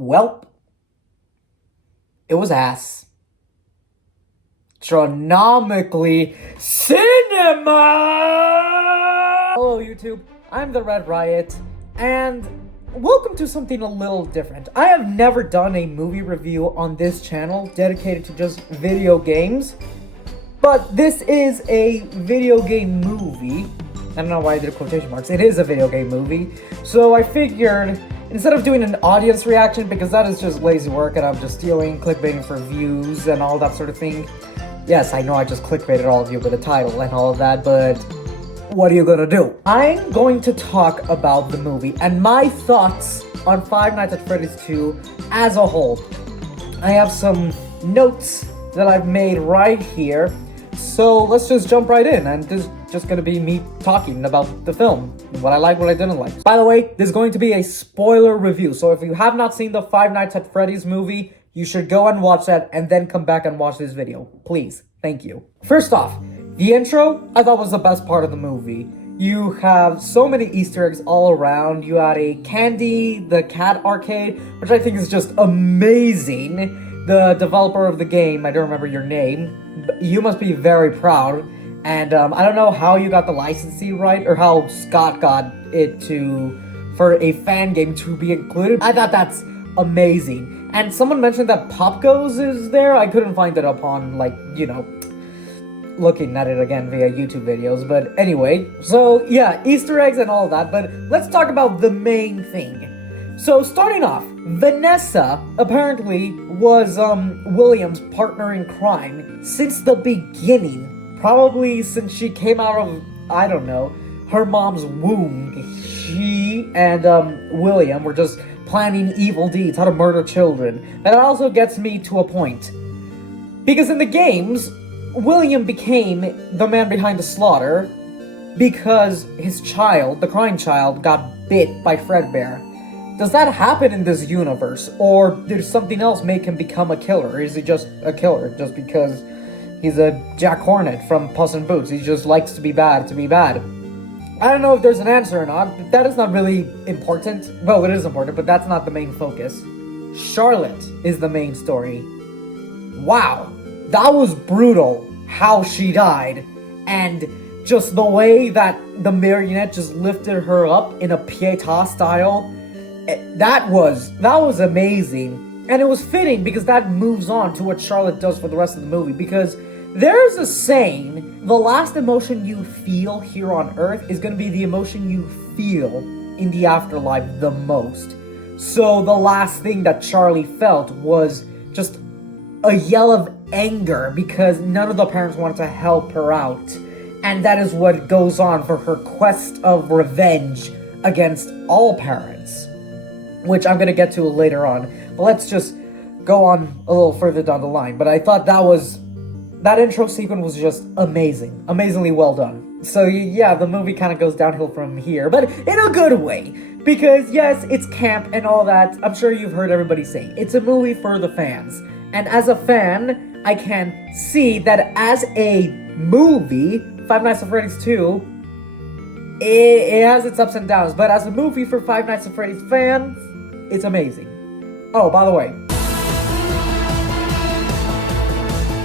Welp, it was ass. Astronomically cinema! Hello YouTube, I'm the Red Riot, and welcome to something a little different. I have never done a movie review on this channel dedicated to just video games, but this is a video game movie. I don't know why I did quotation marks. It is a video game movie, so I figured instead of doing an audience reaction, because that is just lazy work and I'm just stealing, clickbaiting for views and all that sort of thing. Yes, I know I just clickbaited all of you with a title and all of that, but what are you gonna do? I'm going to talk about the movie and my thoughts on Five Nights at Freddy's 2 as a whole. I have some notes that I've made right here, so let's just jump right in, and this is just gonna be me talking about the film, what I like, what I didn't like. By the way, this is going to be a spoiler review, so if you have not seen the Five Nights at Freddy's movie, you should go and watch that and then come back and watch this video. Please. Thank you. First off, the intro I thought was the best part of the movie. You have so many Easter eggs all around. You had a Candy the Cat arcade, which I think is just amazing. The developer of the game, I don't remember your name, but you must be very proud. And I don't know how you got the licensee right, or how Scott got it for a fan game to be included. I thought that's amazing. And someone mentioned that Pop Goes is there. I couldn't find it upon, looking at it again via YouTube videos. But anyway, so yeah, Easter eggs and all that. But let's talk about the main thing. So starting off, Vanessa apparently was William's partner in crime since the beginning. Probably since she came out of, I don't know, her mom's womb. She and William were just planning evil deeds, how to murder children. And that also gets me to a point. Because in the games, William became the man behind the slaughter because his child, the crying child, got bit by Fredbear. Does that happen in this universe? Or did something else make him become a killer? Or is he just a killer just because he's a Jack Hornet from Puss in Boots? He just likes to be bad, I don't know if there's an answer or not. That is not really important. Well, it is important, but that's not the main focus. Charlotte is the main story. Wow, that was brutal how she died. And just the way that the marionette just lifted her up in a Pietà style, that was amazing. And it was fitting because that moves on to what Charlotte does for the rest of the movie, because there's a saying, the last emotion you feel here on Earth is going to be the emotion you feel in the afterlife the most. So the last thing that Charlie felt was just a yell of anger because none of the parents wanted to help her out. And that is what goes on for her quest of revenge against all parents, which I'm going to get to later on. But let's just go on a little further down the line. But I thought that intro sequence was just amazing. Amazingly well done. So yeah, the movie kind of goes downhill from here, but in a good way. Because yes, it's camp and all that. I'm sure you've heard everybody say it's a movie for the fans. And as a fan, I can see that as a movie, Five Nights at Freddy's 2, it has its ups and downs. But as a movie for Five Nights at Freddy's fans, it's amazing. Oh, by the way,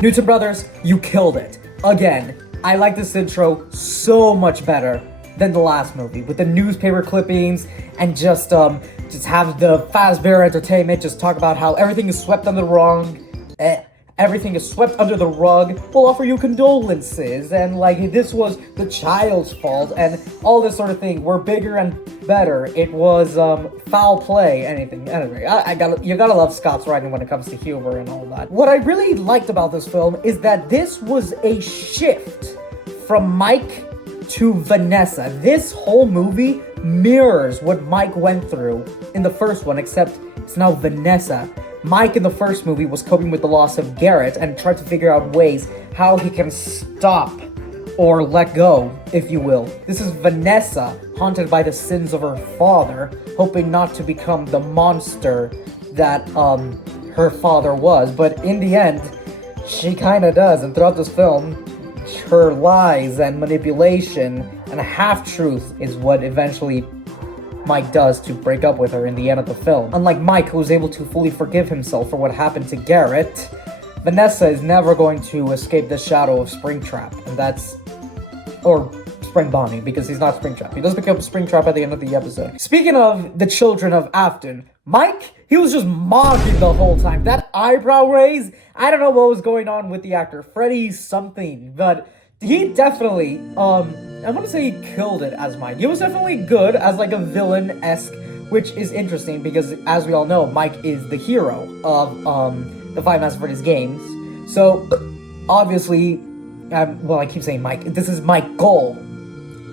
Newton Brothers, you killed it. Again, I like this intro so much better than the last movie, with the newspaper clippings and just have the Fazbear Entertainment just talk about how everything is swept under the rug. Everything is swept under the rug. We'll offer you condolences, and this was the child's fault, and all this sort of thing. We're bigger and better. It was foul play. Anything. Anyway, you gotta love Scott's writing when it comes to humor and all that. What I really liked about this film is that this was a shift from Mike to Vanessa. This whole movie mirrors what Mike went through in the first one, except it's now Vanessa. Mike in the first movie was coping with the loss of Garrett and tried to figure out ways how he can stop or let go, if you will. This is Vanessa, haunted by the sins of her father, hoping not to become the monster that her father was. But in the end, she kind of does. And throughout this film, her lies and manipulation and half-truth is what eventually Mike does to break up with her in the end of the film. Unlike Mike, who was able to fully forgive himself for what happened to Garrett, Vanessa is never going to escape the shadow of Springtrap, and that's... or Spring Bonnie, because he's not Springtrap. He does become Springtrap at the end of the episode. Speaking of the children of Afton, Mike, he was just mocking the whole time. That eyebrow raise, I don't know what was going on with the actor. Freddy'S something, but he definitely, I want to say he killed it as Mike. He was definitely good as like a villain-esque, which is interesting because, as we all know, Mike is the hero of the Five Nights at Freddy's games. So, obviously, well, I keep saying Mike. This is my goal.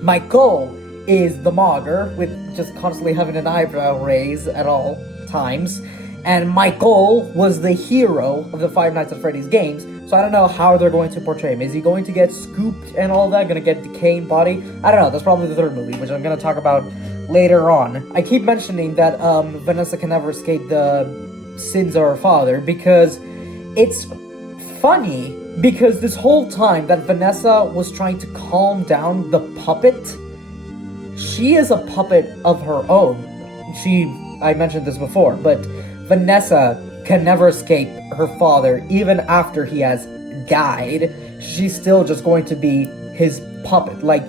My goal is the Mogger, with just constantly having an eyebrow raise at all times. And my goal was the hero of the Five Nights at Freddy's games. So I don't know how they're going to portray him. Is he going to get scooped and all that? Gonna get decaying body? I don't know. That's probably the third movie, which I'm gonna talk about later on. I keep mentioning that Vanessa can never escape the sins of her father because it's funny. Because this whole time that Vanessa was trying to calm down the puppet, she is a puppet of her own. I mentioned this before, but Vanessa can never escape her father, even after he has died. She's still just going to be his puppet, like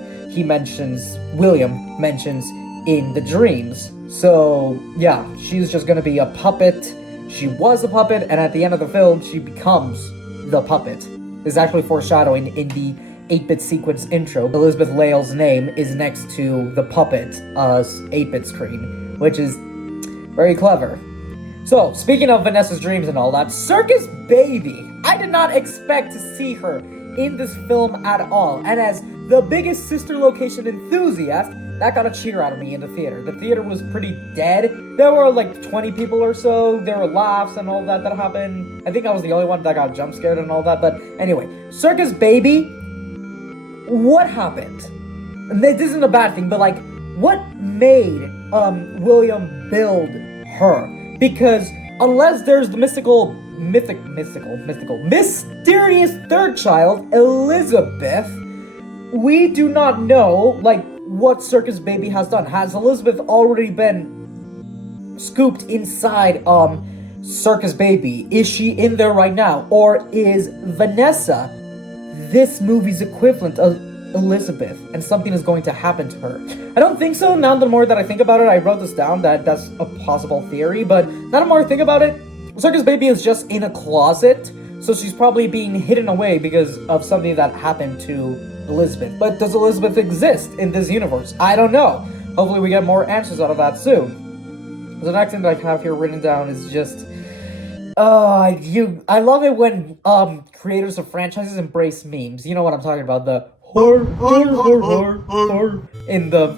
William mentions in the dreams. So, yeah, she's just gonna be a puppet. She was a puppet, and at the end of the film, she becomes the puppet. Is actually foreshadowing in the 8-bit sequence intro. Elizabeth Lail's name is next to the puppet 8-bit screen, which is very clever. So, speaking of Vanessa's dreams and all that, Circus Baby! I did not expect to see her in this film at all, and as the biggest sister location enthusiast, that got a cheer out of me in the theater. The theater was pretty dead. There were like 20 people or so. There were laughs and all that happened. I think I was the only one that got jump scared and all that. But anyway, Circus Baby, what happened? And this isn't a bad thing, but like, what made William build her? Because unless there's the mysterious third child, Elizabeth, we do not know, like, what Circus Baby has done. Has Elizabeth already been scooped inside Circus Baby? Is she in there right now? Or is Vanessa this movie's equivalent of Elizabeth and something is going to happen to her? I don't think so. Now the more that I think about it, I wrote this down that that's a possible theory, but now the more I think about it, Circus Baby is just in a closet, so she's probably being hidden away because of something that happened to Elizabeth. But does Elizabeth exist in this universe? I don't know. Hopefully we get more answers out of that soon. The next thing that I have here written down is just... I love it when creators of franchises embrace memes. You know what I'm talking about, the horror in the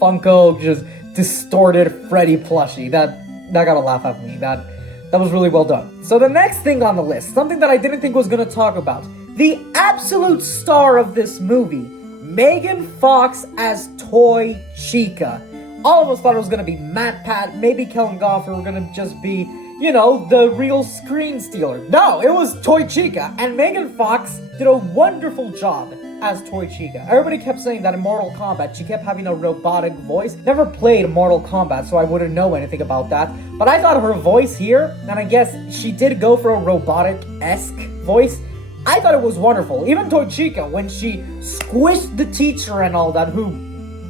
Funko just distorted Freddy plushie. That got a laugh at me. That was really well done. So the next thing on the list, something that I didn't think was gonna talk about. The absolute star of this movie, Megan Fox as Toy Chica. All of us thought it was gonna be Matt Pat, maybe Kellen Goffer were gonna just be, you know, the real screen stealer. No, it was Toy Chica, and Megan Fox did a wonderful job as Toy Chica. Everybody kept saying that in Mortal Kombat, she kept having a robotic voice. Never played Mortal Kombat, so I wouldn't know anything about that. But I thought her voice here, and I guess she did go for a robotic-esque voice, I thought it was wonderful. Even Toy Chica, when she squished the teacher and all that, who,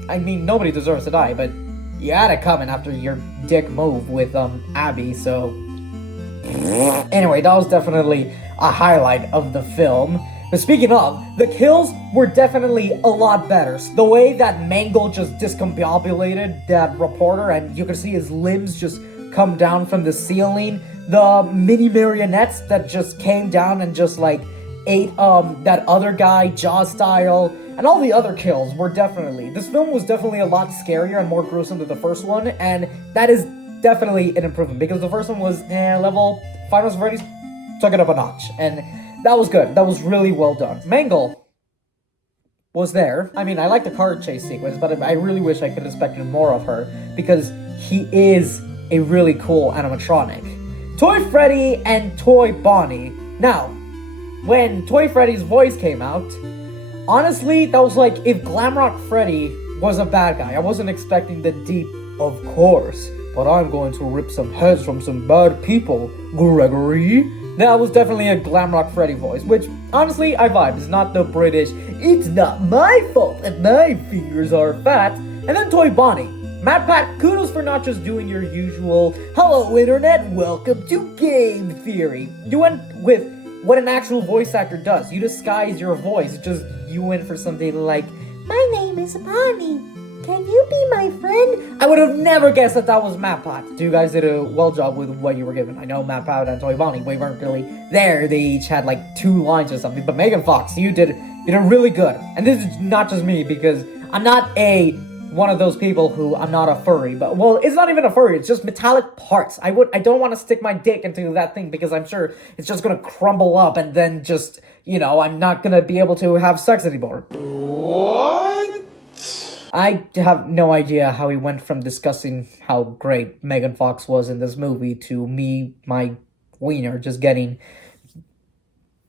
I mean, nobody deserves to die, but you had it coming after your dick move with, Abby, so... Anyway, that was definitely a highlight of the film. But speaking of, the kills were definitely a lot better. The way that Mangle just discombobulated that reporter, and you could see his limbs just come down from the ceiling. The mini marionettes that just came down and just, like, ate that other guy, Jaw style, and all the other kills were definitely... This film was definitely a lot scarier and more gruesome than the first one, and that is definitely an improvement, because the first one was, level 5 Nights at Freddy's took it up a notch, and that was good. That was really well done. Mangle was there. I mean, I like the car chase sequence, but I really wish I could have expected more of her, because he is a really cool animatronic. Toy Freddy and Toy Bonnie. Now, when Toy Freddy's voice came out, honestly, that was like if Glamrock Freddy was a bad guy. I wasn't expecting the deep Of course, but I'm going to rip some heads from some bad people, Gregory. That was definitely a glam rock Freddy voice, which, honestly, I vibe. It's not the British, it's not my fault that my fingers are fat. And then Toy Bonnie. Matt Pat, kudos for not just doing your usual, hello internet, welcome to Game Theory. You went with what an actual voice actor does. You disguise your voice, you went for something like, my name is Bonnie. Can you be my friend? I would have never guessed that was Matt Pat. You guys did a well job with what you were given. I know Matt Pat and Toy Bonnie, we weren't really there. They each had like 2 lines or something. But Megan Fox, you did really good. And this is not just me, because I'm not one of those people who I'm not a furry. But, well, it's not even a furry. It's just metallic parts. I don't want to stick my dick into that thing because I'm sure it's just going to crumble up and then just, I'm not going to be able to have sex anymore. What? I have no idea how he went from discussing how great Megan Fox was in this movie to my wiener, just getting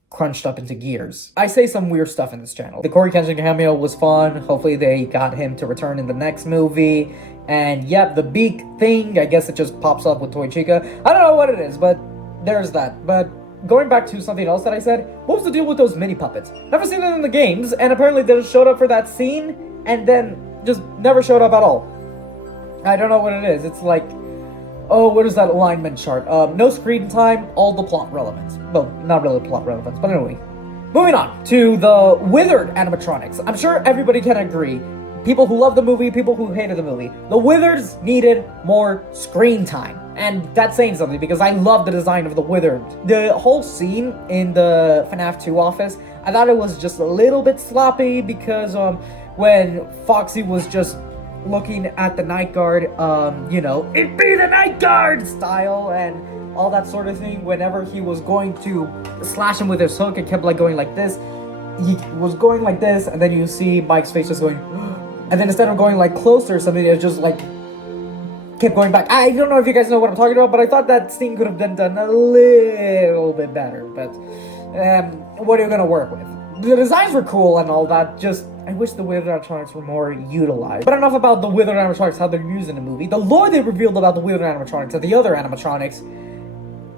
crunched up into gears. I say some weird stuff in this channel. The Corey Kenshin cameo was fun. Hopefully they got him to return in the next movie. And yeah, the beak thing, I guess it just pops up with Toy Chica. I don't know what it is, but there's that. But going back to something else that I said, what was the deal with those mini puppets? Never seen them in the games, and apparently they just showed up for that scene, and then just never showed up at all. I don't know what it is. It's like, oh, what is that alignment chart? No screen time, all the plot relevance. Well, not really plot relevance, but anyway. Moving on to the withered animatronics. I'm sure everybody can agree. People who love the movie, people who hated the movie. The withers needed more screen time. And that's saying something because I love the design of the withered. The whole scene in the FNAF 2 office, I thought it was just a little bit sloppy because, when Foxy was just looking at the night guard, it be the night guard style and all that sort of thing. Whenever he was going to slash him with his hook, it kept like going like this. He was going like this, and then you see Mike's face just going, and then instead of going like closer or something, it just like kept going back. I don't know if you guys know what I'm talking about, but I thought that scene could have been done a little bit better. But what are you gonna work with? The designs were cool and all that, I wish the withered animatronics were more utilized. But enough about the withered animatronics, how they're used in the movie. The lore they revealed about the withered animatronics and the other animatronics,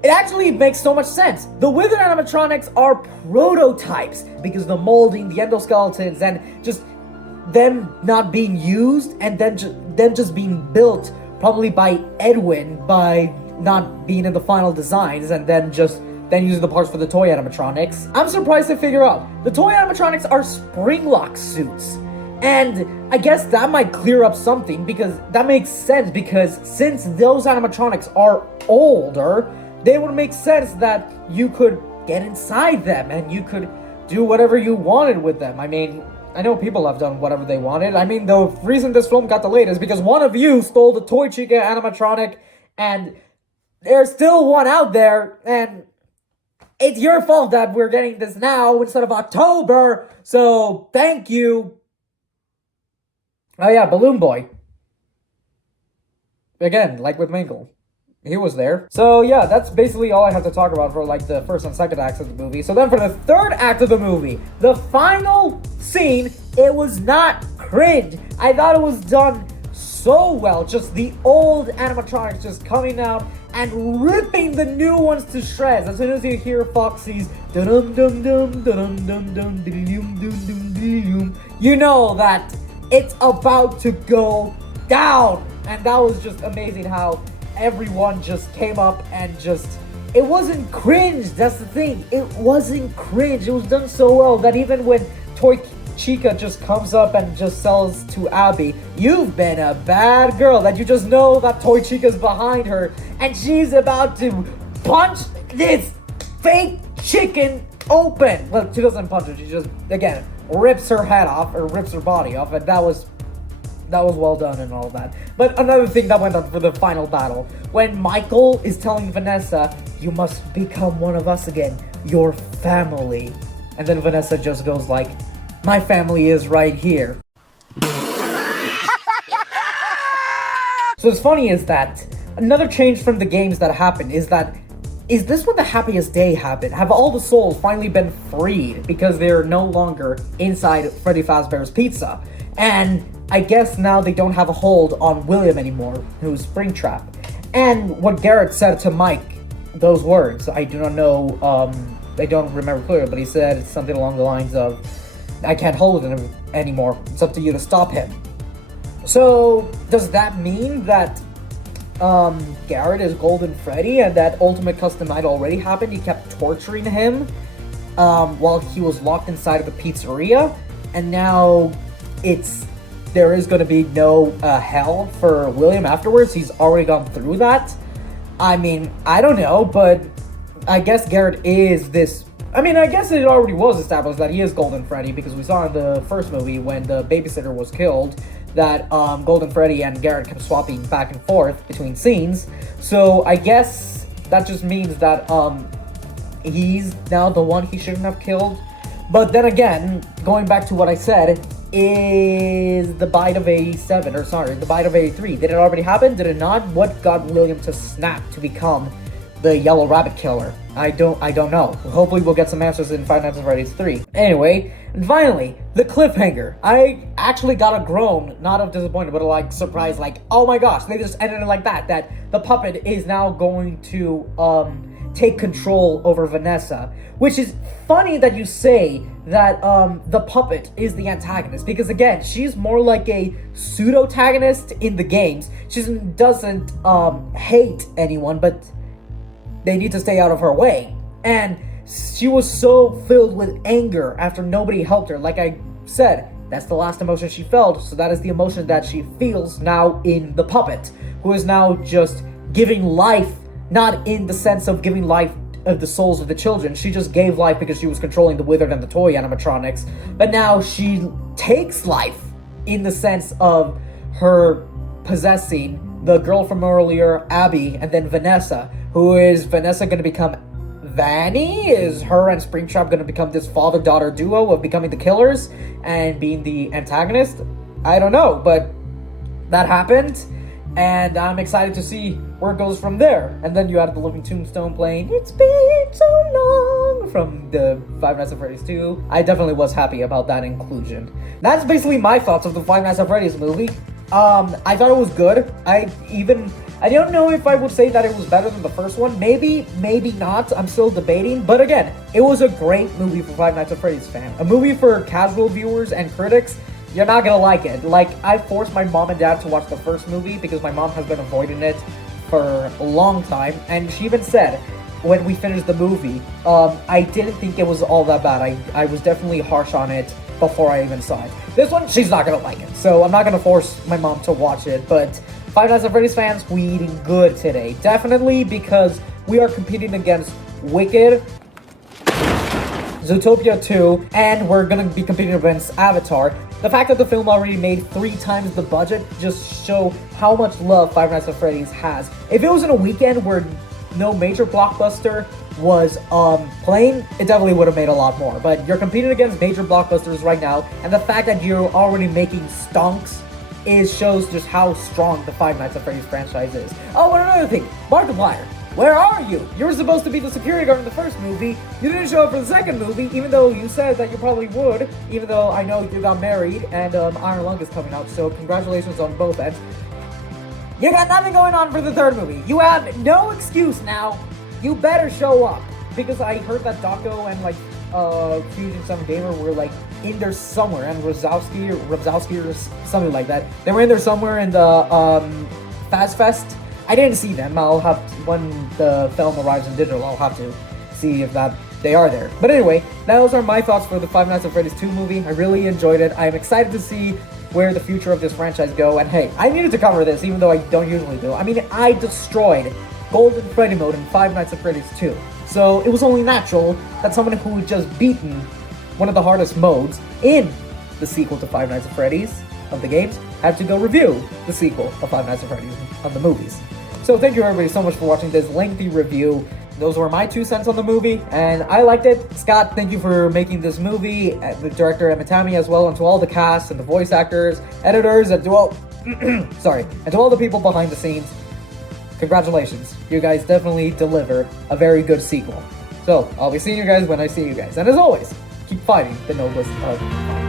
it actually makes so much sense. The withered animatronics are prototypes because the molding, the endoskeletons, and just them not being used and then them just being built probably by Edwin by not being in the final designs and then using the parts for the toy animatronics. I'm surprised to figure out the toy animatronics are spring-lock suits. And I guess that might clear up something because that makes sense because since those animatronics are older, they would make sense that you could get inside them and you could do whatever you wanted with them. I mean, I know people have done whatever they wanted. I mean, the reason this film got delayed is because one of you stole the Toy Chica animatronic and there's still one out there and it's your fault that we're getting this now instead of October, so thank you. Oh yeah, Balloon Boy. Again, like with Mingle. He was there. So yeah, that's basically all I have to talk about for like the first and second acts of the movie. So then for the third act of the movie, the final scene, it was not cringe. I thought it was done so well. Just the old animatronics just coming out and ripping the new ones to shreds. As soon as you hear Foxy's dum dum dum dum dum dum dum, you know that it's about to go down. And that was just amazing how everyone just came up and it wasn't cringe. That's the thing. It wasn't cringe. It was done so well that even when Toy Chica just comes up and just sells to Abby, you've been a bad girl, that you just know that Toy Chica's behind her and she's about to punch this fake chicken open. Well, she doesn't punch her, she just, again, rips her head off or rips her body off, and that was well done and all that. But another thing that went on for the final battle, when Michael is telling Vanessa, you must become one of us again, your family. And then Vanessa just goes like, my family is right here. So what's funny is that another change from the games that happened is this when the happiest day happened? Have all the souls finally been freed because they're no longer inside Freddy Fazbear's Pizza? And I guess now they don't have a hold on William anymore, who's Springtrap. And what Garrett said to Mike, those words, I do not know, I don't remember clearly, but he said something along the lines of, I can't hold him anymore, it's up to you to stop him. So, does that mean that Garrett is Golden Freddy and that Ultimate Custom Night already happened? He kept torturing him while he was locked inside of the pizzeria, and now there is going to be no hell for William afterwards. He's already gone through that. I mean, I don't know, but I guess Garrett is this. I mean, I guess it already was established that he is Golden Freddy, because we saw in the first movie when the babysitter was killed that Golden Freddy and Garrett kept swapping back and forth between scenes. So I guess that just means that he's now the one he shouldn't have killed. But then again, going back to what I said, is the bite of the bite of A3. Did it already happen? Did it not? What got William to snap to become the Yellow Rabbit Killer? I don't know. Hopefully we'll get some answers in Five Nights at Freddy's 3. Anyway, and finally, the cliffhanger. I actually got a groan, not of disappointment, but like surprise, like, oh my gosh, they just ended it like that the puppet is now going to take control over Vanessa, which is funny that you say that the puppet is the antagonist, because again, she's more like a pseudo-tagonist in the games. She doesn't hate anyone, but they need to stay out of her way. And she was so filled with anger after nobody helped her. Like I said, that's the last emotion she felt, so that is the emotion that she feels now in the puppet, who is now just giving life, not in the sense of giving life of the souls of the children. She just gave life because she was controlling the Withered and the toy animatronics, but now she takes life in the sense of her possessing the girl from earlier, Abby, and then Vanessa. Who is Vanessa going to become? Vanny? Is her and Springtrap going to become this father-daughter duo of becoming the killers and being the antagonist? I don't know, but that happened, and I'm excited to see where it goes from there. And then you had the Living Tombstone playing "It's Been So Long" from the Five Nights at Freddy's 2. I definitely was happy about that inclusion. That's basically my thoughts of the Five Nights at Freddy's movie. I thought it was good. I don't know if I would say that it was better than the first one. Maybe not. I'm still debating. But again, it was a great movie for Five Nights at Freddy's fan. A movie for casual viewers and critics. You're not gonna like it. Like, I forced my mom and dad to watch the first movie because my mom has been avoiding it for a long time. And she even said, when we finished the movie, I didn't think it was all that bad. I was definitely harsh on it before I even saw it. This one, she's not gonna like it. So I'm not gonna force my mom to watch it. But Five Nights at Freddy's fans, we eating good today. Definitely, because we are competing against Wicked, Zootopia 2, and we're gonna be competing against Avatar. The fact that the film already made 3 times the budget just show how much love Five Nights at Freddy's has. If it was in a weekend where no major blockbuster was playing, it definitely would have made a lot more. But you're competing against major blockbusters right now, and the fact that you're already making stonks shows just how strong the Five Nights at Freddy's franchise is. Oh, and another thing, Markiplier, where are you? You were supposed to be the security guard in the first movie. You didn't show up for the second movie, even though you said that you probably would, even though I know you got married, and Iron Lung is coming out, so congratulations on both ends. You got nothing going on for the third movie. You have no excuse now. You better show up. Because I heard that Daco and, like, Fusion 7 Gamer were, like, in there somewhere, and Rosowski or something like that. They were in there somewhere in the, Faz Fest. I didn't see them. I'll have to, when the film arrives in digital, I'll have to see if they are there. But anyway, those are my thoughts for the Five Nights at Freddy's 2 movie. I really enjoyed it. I'm excited to see where the future of this franchise go. And hey, I needed to cover this, even though I don't usually do. I mean, I destroyed Golden Freddy mode in Five Nights at Freddy's 2. So it was only natural that someone who had just beaten one of the hardest modes in the sequel to Five Nights at Freddy's of the games had to go review the sequel of Five Nights at Freddy's of the movies. So thank you everybody so much for watching this lengthy review. Those were my 2 cents on the movie, and I liked it. Scott, thank you for making this movie, the director Emma Tammy as well, and to all the cast and the voice actors, editors, and to all and to all the people behind the scenes. Congratulations. You guys definitely delivered a very good sequel. So, I'll be seeing you guys when I see you guys. And as always, keep fighting the noblest of